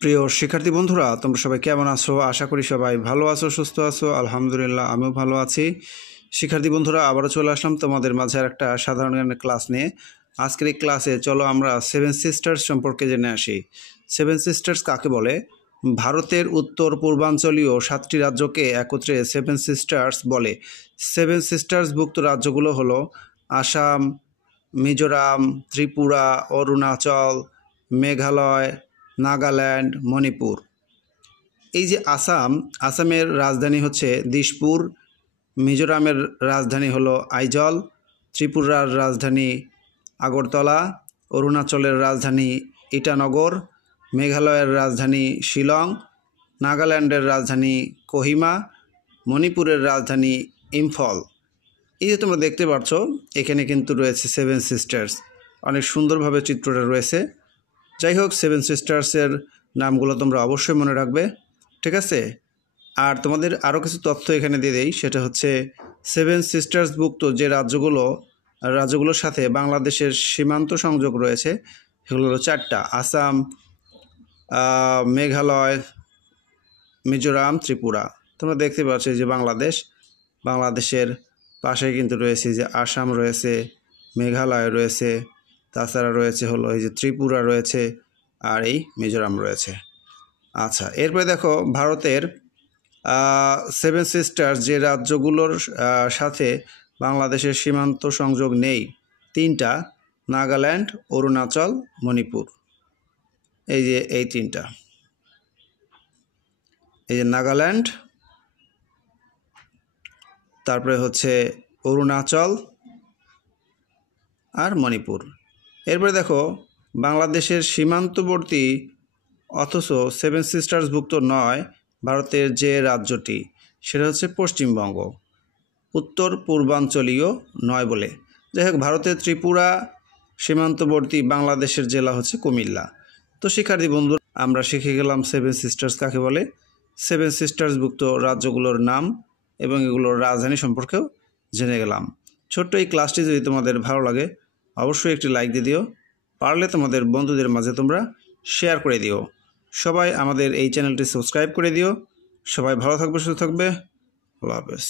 প্রিয় শিক্ষার্থী বন্ধুরা, তোমরা সবাই কেমন আছো? আশা করি সবাই ভালো আছো, সুস্থ আছো। আলহামদুলিল্লাহ, আমিও ভালো আছি। শিক্ষার্থী বন্ধুরা, আবারও চলে আসলাম তোমাদের মাঝে একটা সাধারণ জ্ঞানের ক্লাস নিয়ে। আজকের এই ক্লাসে চলো আমরা সেভেন সিস্টার্স সম্পর্কে জেনে আসি। সেভেন সিস্টার্স কাকে বলে? ভারতের উত্তর পূর্বাঞ্চলীয় 7টি রাজ্যকে একত্রে সেভেন সিস্টার্স বলে। সেভেন সিস্টার্সভুক্ত রাজ্যগুলো হলো আসাম, মিজোরাম, ত্রিপুরা, অরুণাচল, মেঘালয়, নাগাল্যান্ড, মণিপুর। এই যে আসামের রাজধানী হচ্ছে দিশপুর, মিজোরামের রাজধানী হলো আইজল, ত্রিপুরার রাজধানী আগরতলা, অরুণাচলের রাজধানী ইটানগর, মেঘালয়ের রাজধানী শিলং, নাগাল্যান্ডের রাজধানী কোহিমা, মণিপুরের রাজধানী ইম্ফল। এই যে তোমরা দেখতে পাচ্ছ, এখানে কিন্তু রয়েছে সেভেন সিস্টার্স। অনেক সুন্দরভাবে চিত্রটা রয়েছে। যাই হোক, সেভেন সিস্টার্সের নামগুলো তোমরা অবশ্যই মনে রাখবে, ঠিক আছে? আর তোমাদের আরও কিছু তথ্য এখানে দিয়ে দেই। সেটা হচ্ছে সেভেন সিস্টার্সভুক্ত যে রাজ্যগুলোর সাথে বাংলাদেশের সীমান্ত সংযোগ রয়েছে সেগুলো হলো 4টা: আসাম, মেঘালয়, মিজোরাম, ত্রিপুরা। তোমরা দেখতে পাচ্ছ যে বাংলাদেশের পাশে কিন্তু রয়েছে যে আসাম রয়েছে, মেঘালয় রয়েছে, তাছাড়া রয়েছে হলো এই যে ত্রিপুরা রয়েছে, আর এই মিজোরাম রয়েছে। আচ্ছা, এরপরে দেখো ভারতের সেভেন সিস্টার্স যে রাজ্যগুলোর সাথে বাংলাদেশের সীমান্ত সংযোগ নেই 3টা: নাগাল্যান্ড, অরুণাচল, মণিপুর। এই যে এই 3টা, এই যে নাগাল্যান্ড, তারপরে হচ্ছে অরুণাচল আর মণিপুর। এরপরে দেখো বাংলাদেশের সীমান্তবর্তী অথচ সেভেন সিস্টার্সভুক্ত নয় ভারতের যে রাজ্যটি, সেটা হচ্ছে পশ্চিমবঙ্গ। উত্তর পূর্বাঞ্চলীয় নয় বলে। যাই হোক, ভারতের ত্রিপুরা সীমান্তবর্তী বাংলাদেশের জেলা হচ্ছে কুমিল্লা। তো শিক্ষার্থী বন্ধু, আমরা শিখে গেলাম সেভেন সিস্টার্স কাকে বলে, সেভেন সিস্টার্সভুক্ত রাজ্যগুলোর নাম এবং এগুলোর রাজধানী সম্পর্কেও জেনে গেলাম। ছোট্ট এই ক্লাসটি যদি তোমাদের ভালো লাগে, অবশ্যই একটি লাইক দিয়ে দিও। পারলে তোমাদের বন্ধুদের মাঝে তোমরা শেয়ার করে দিও। সবাই আমাদের এই চ্যানেলটি সাবস্ক্রাইব করে দিও। সবাই ভালো থাকবে, সুস্থ থাকবে। আল্লাহ হাফেজ।